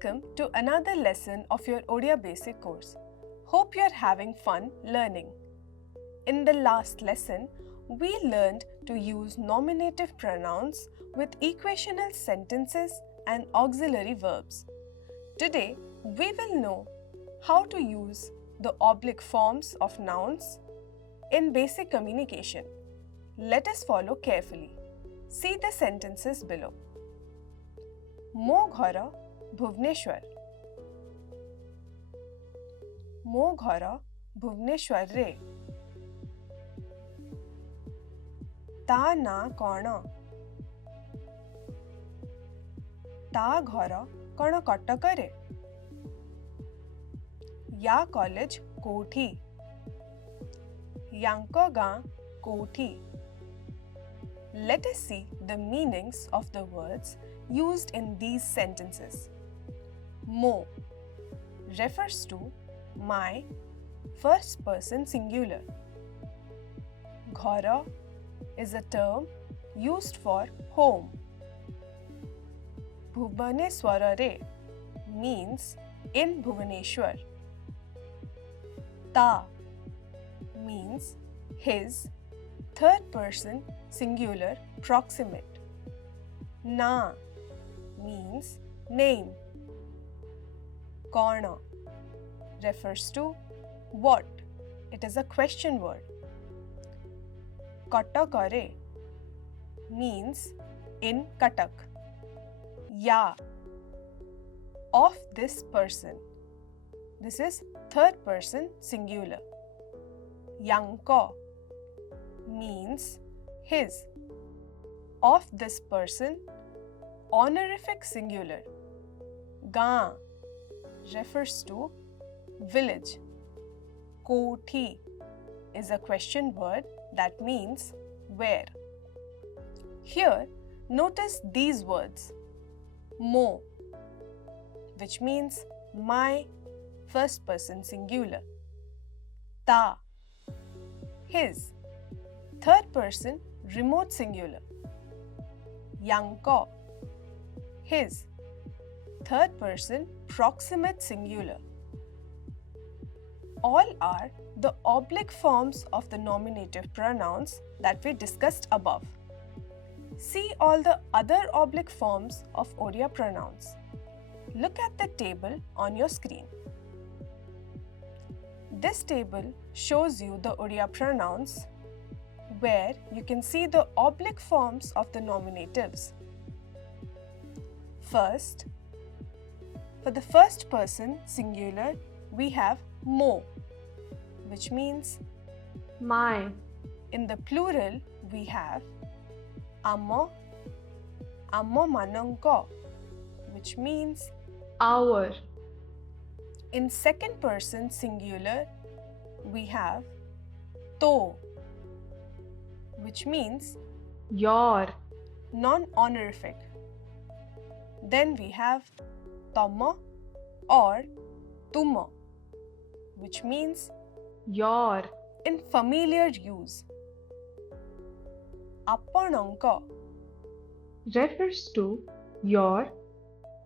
Welcome to another lesson of your Odia Basic course. Hope you're having fun learning. In the last lesson, we learned to use nominative pronouns with equational sentences and auxiliary verbs. Today, we will know how to use the oblique forms of nouns in basic communication. Let us follow carefully. See the sentences below. ମୋ ଘର ଭୁବନେଶ୍ୱର ମୋ ଘର ଭୁବନେଶ୍ୱରରେ ତା ନାଁ କ'ଣ ତା ଘର କ'ଣ କଟକରେ ୟା କଲେଜ କୋଉଠି ୟାଙ୍କ ଗାଁ କୋଉଠି Let us see the meanings of the words used in these sentences. Mo refers to my first person singular. Ghara is a term used for home. Bhubaneswarare means in Bhubaneswar. Ta means his third person singular proximate. Na means name. Kana refers to what. It is a question word. Katakare means in Katak. Ya of this person. This is third person singular. Yanka means his. Of this person, honorific singular. Ga refers to village. Koti is a question word that means where. Here, notice these words. Mo, which means my first person singular. Ta, his third person remote singular. Yanko, his third person proximate singular. All are the oblique forms of the nominative pronouns that we discussed above. See all the other oblique forms of Odia pronouns. Look at the table on your screen. This table shows you the Odia pronouns where you can see the oblique forms of the nominatives. First, for the first person singular, we have mo, which means my. In the plural, we have amo, amo mananko, which means Our. in second person singular, we have to, which means Your. non-honorific. Then we have tama or tuma, which means Your. in familiar use. Appananka Refers to your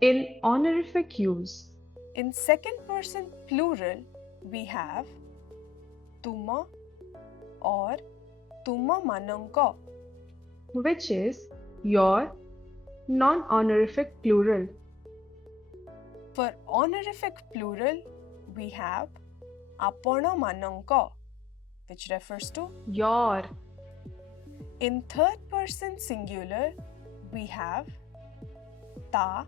in honorific use. in second person plural, we have tuma or tuma mananka. Which is your non-honorific plural. For honorific plural, we have apana mananka, which refers to Your. in third person singular, we have ta,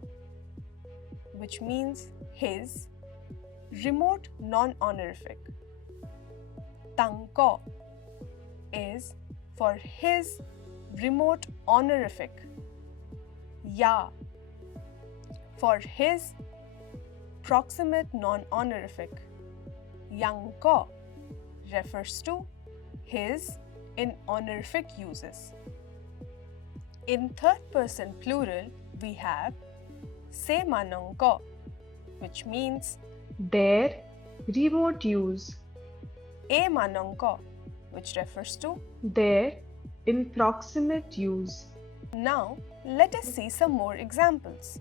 which means his, remote non-honorific. Tanka is for his, remote honorific. Ya for his, proximate non-honorific. Yanka refers to his in honorific uses. In third person plural, we have se mananka, which means Their remote use. e mananka, which refers to. Their in proximate use. Now, let us see some more examples.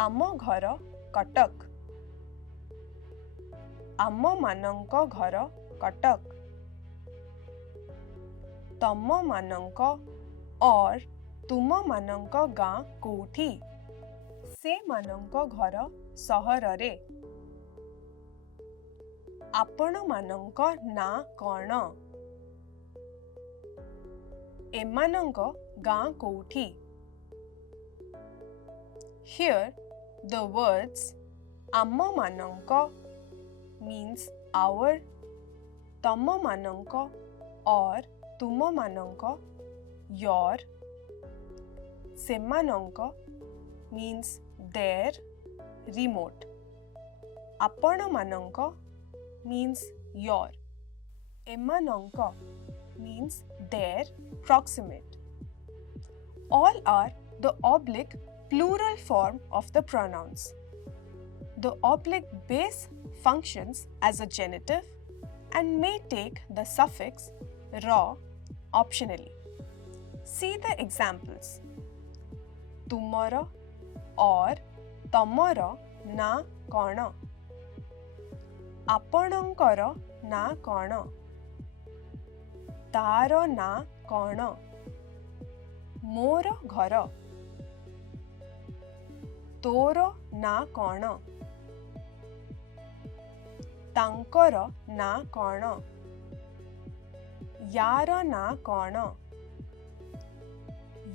आम घर कटक आम मानंक घर कटक तम मानंक और तुम मानंक गाँ कोठी से मानंक घर सहर रे आपण मानंक ना कौन एमानंक गाँ कोठी Here the words आम मानंक means our तम मानंक और तुम मानंक your सेमानंक means their remote आपण मानंक means your एमानंक means their proximate all are the oblique plural form of the pronouns. The oblique base functions as a genitive and may take the suffix "ra" optionally. See the examples. तुमर और तमर ना कौन आपणंकर ना कौन तार ना कौन मोर घर तोर ना कौन तांकर ना कौन यार ना कौन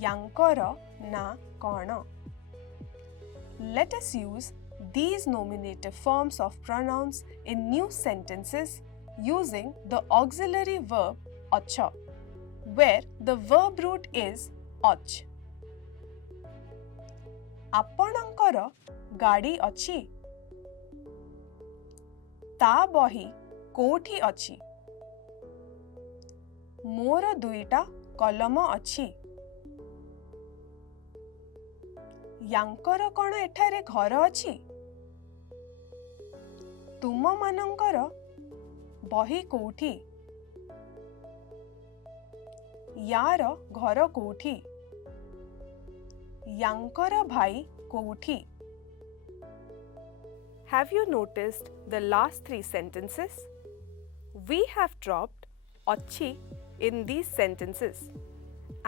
यांकर ना कौन Let us use these nominative forms of pronouns in new sentences using the auxiliary verb acha, where the verb root is ach. आपणंकर गाड़ी अछि ता बही कोठी अछि मोर दुईटा कलम अछि यांकर कौन एठारे घर अछि तुम मानंकर बही कोठी यार घर कोठी यांकर भाई कोठी Have you noticed the last three sentences? We have dropped achi in these sentences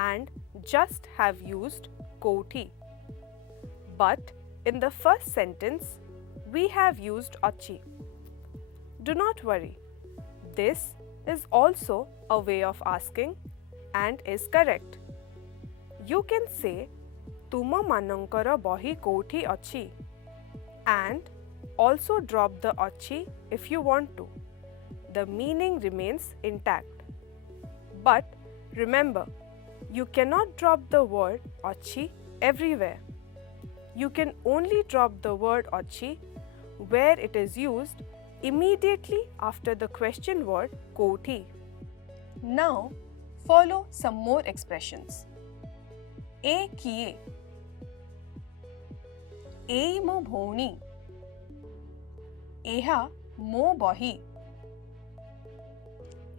and just have used kothi. But in the first sentence, we have used achi. Do not worry. This is also a way of asking and is correct. You can say तुम मानंकर बही कोठी अछि and also drop the achi if you want to. The meaning remains intact. But remember, you cannot drop the word achi everywhere. You can only drop the word achi where it is used immediately after the question word kothi. Now, follow some more expressions. ए किए एई मो भौणी एहा मो बही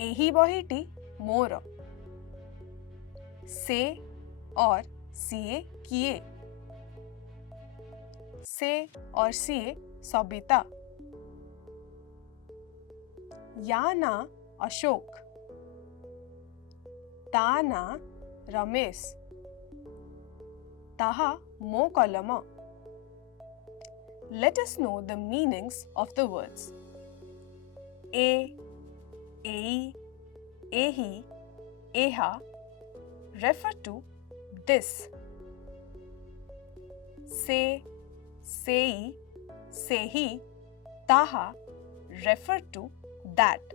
एही बहीटी मोर से और CA किए से और सीए सबिता या ना अशोक ता ना रमेश ताहा मो कलम Let us know the meanings of the words. ए, एई, एही, एहा refer to this. से, सेई, सेही, ताहा refer to that.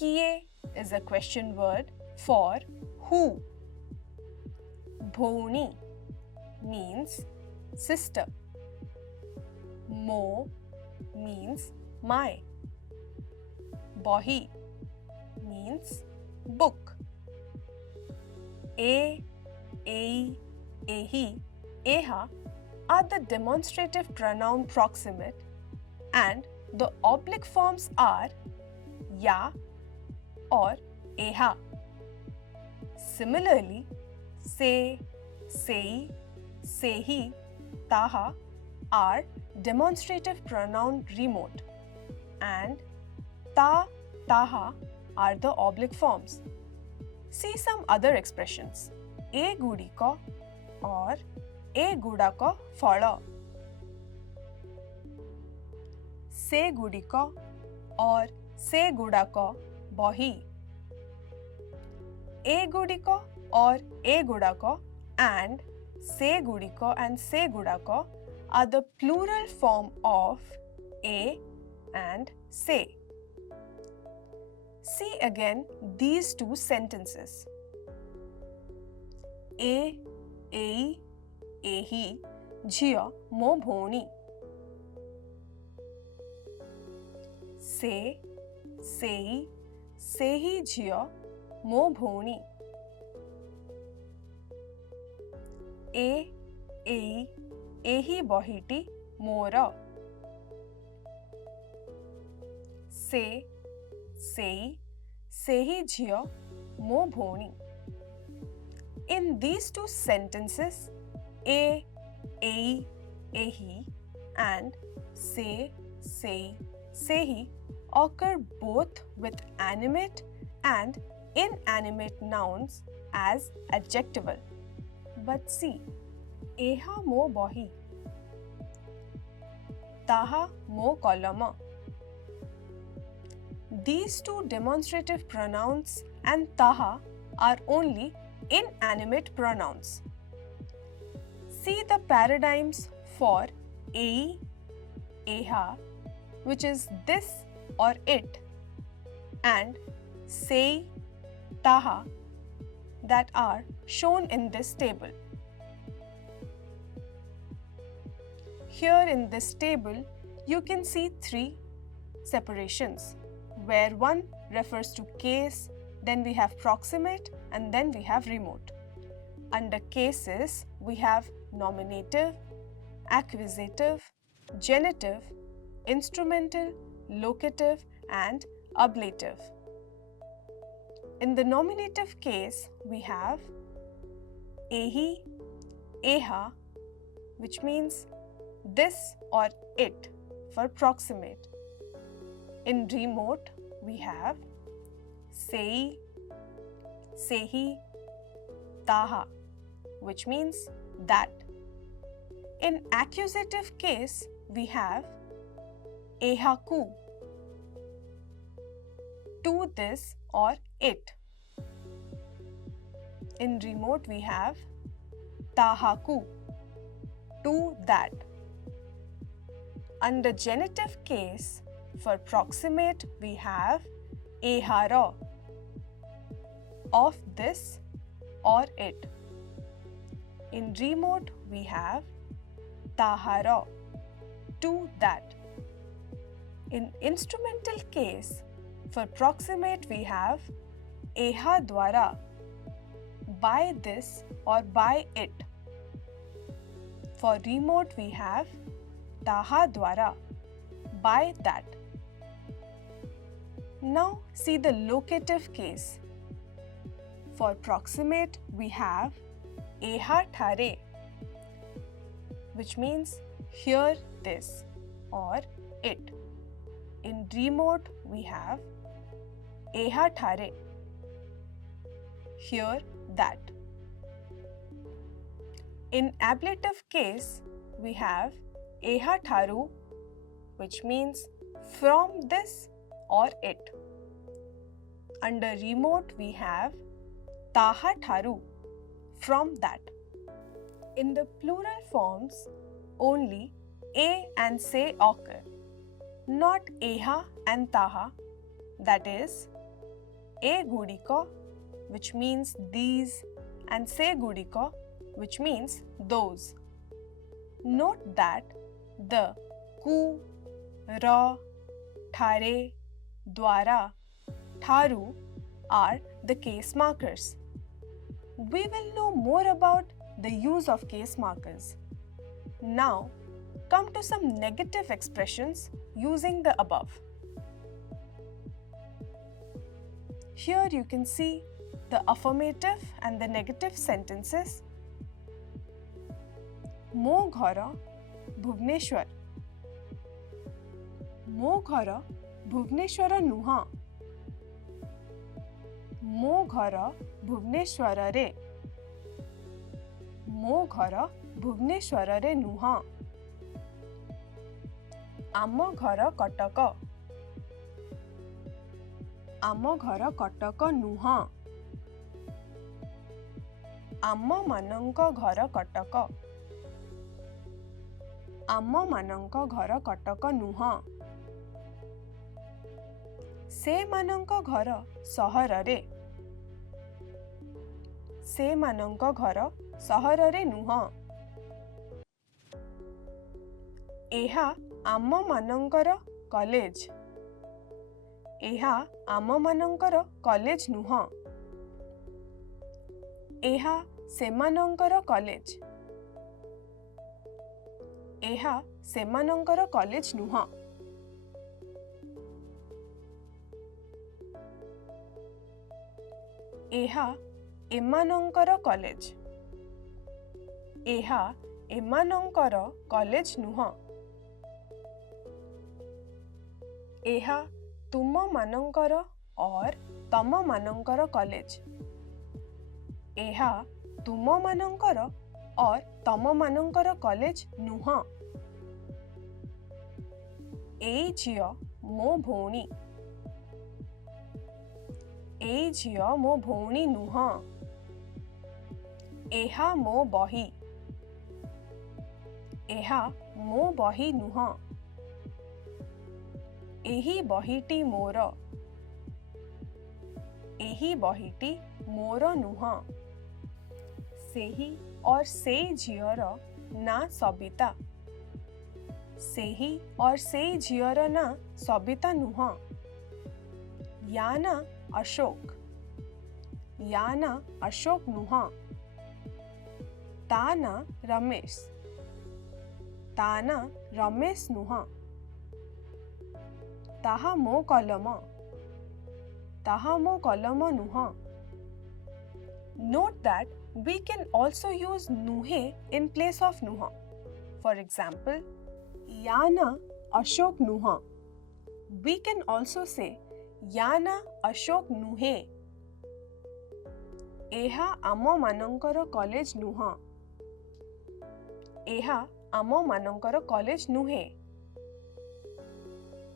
किए is a question word for who. भौणी means sister. Mo means my. Bohi means book. A, ei, ehi, eha are the demonstrative pronoun proximate and the oblique forms are ya or eha. Similarly, se, sei, sehi, taha are demonstrative pronoun remote and ta, taha are the oblique forms. See some other expressions. A gudiko or A gudako phalo. Se gudiko or Se gudako bohi. A gudiko or A gudako and Se gudako are the plural form of A and Se. See again these two sentences. A, ei, ehi, jhio, mo bhoni. Se, sei, sehi jhio, mo bhoni. A, ei, ehi bohiti, mora. Se, sei, sehi jhio, mo bhoni. In these two sentences, A, ei, ehi and se, sei, sehi occur both with animate and inanimate nouns as adjectival. But see, eha mo bohi, taha mo kolama. These two demonstrative pronouns and taha are only inanimate pronouns. See the paradigms for ei, eha, which is this or it, and sei, taha, that are shown in this table. Here in this table, you can see three separations, where one refers to case, then we have proximate, and then we have remote. Under cases, we have nominative, accusative, genitive, instrumental, locative, and ablative. In the nominative case, we have ehi, eha, which means this or it for proximate. In remote, we have sei, sehi, taha, which means that. In accusative case, we have ehaku, to this or it. In remote, we have tahaku, to that. Under genitive case, for proximate, we have ehara, of this or it. In remote, we have tahara, to that. In instrumental case, for proximate, we have eha dwara, by this or by it. For remote, we have taha dwara, by that. Now see the locative case. For proximate, we have eha thare, which means here this or it. In remote, we have eha thare, here that. In ablative case, we have eha tharu, which means from this or it. Under remote, we have taha tharu, from that. In the plural forms, only a and se occur, not eha and taha, that is, e gudiko, which means these, and se gudiko, which means those. Note that the ku, ra, thare, dwara, tharu are the case markers. We will know more about the use of case markers. Now, come to some negative expressions using the above. Here you can see the affirmative and the negative sentences. ମୋ ଘର ଭୁବନେଶ୍ୱର। ମୋ ଘର ଭୁବନେଶ୍ୱର ନୁହଁ। ମୋ ଘର ଭୁବନେଶ୍ୱରରେ। ମୋ ଘର ଭୁବନେଶ୍ୱରରେ ନୁହଁ। ଆମ ଘର କଟକ। ଆମ ଘର କଟକ ନୁହଁ। ଆମମାନଙ୍କ ଘର କଟକ। ଆମମାନଙ୍କ ଘର କଟକ ନୁହଁ। ସେମାନଙ୍କ ଘର ସହରରେ। ସେମାନଙ୍କ ଘର ସହରରେ ନୁହଁ। ଏହା ଆମମାନଙ୍କର କଲେଜ। ଏହା ଆମମାନଙ୍କର କଲେଜ ନୁହଁ। ଏହା ସେମାନଙ୍କର କଲେଜ। ଏହା ସେମାନଙ୍କର କଲେଜ ନୁହଁ। ଏହା ଏମାନଙ୍କର କଲେଜ। ଏହା ଏମାନଙ୍କର କଲେଜ ନୁହଁ। ଏହା ତୁମମାନଙ୍କର ଅର୍ ତମମାନଙ୍କର କଲେଜ। ଏହା ତୁମମାନଙ୍କର ଅର୍ ତମମାନଙ୍କର କଲେଜ ନୁହଁ। ଏଇ ଝିଅ ମୋ ଭଉଣୀ। ଏଇ ଝିଅ ମୋ ଭଉଣୀ ନୁହଁ। ଏହା ମୋ ବହି। ଏହା ମୋ ବହି ନୁହଁ। ଏହି ବହିଟି ମୋର। ଏହି ବହିଟି ମୋର ନୁହଁ। ସେହି और ସେଇ ଝିଅର ନାଁ ସବିତା। ସେହି और ସେଇ ଝିଅର ନାଁ ସବିତା ନୁହଁ। ୟା ନାଁ ଅଶୋକ। ୟା ନାଁ ଅଶୋକ ନୁହଁ। ତା ନାଁ ରମେଶ। ତା ନାଁ ରମେଶ ନୁହଁ। ତାହା ମୋ କଲମ। ତାହା ମୋ କଲମ ନୁହଁ। Note that we can also use nuhe in place of nuha. For example, Yana Ashok nuha. We can also say Yana Ashok nuhe. Eha amo manankara college nuha. Eha amo manankara college nuhe.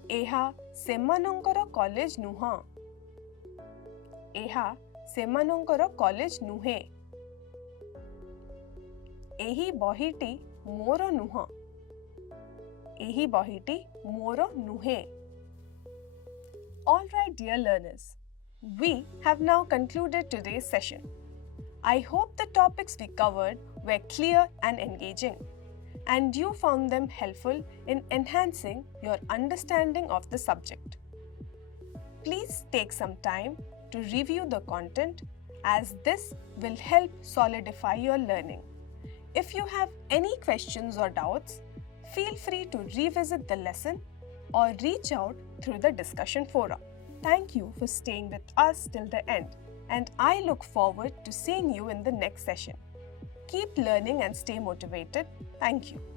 Eha semanankara college nuha. Eha ସେମାନଙ୍କର college ନୁହେଁ। ଏହି ବହିଟି ମୋର ନୁହଁ। ଏହି ବହିଟି ମୋର ନୁହେଁ। All right, dear learners, we have now concluded today's session. I hope the topics we covered were clear and engaging, and you found them helpful in enhancing your understanding of the subject. Please take some time to review the content, as this will help solidify your learning. If you have any questions or doubts, feel free to revisit the lesson or reach out through the discussion forum. Thank you for staying with us till the end, and I look forward to seeing you in the next session. Keep learning and stay motivated. Thank you.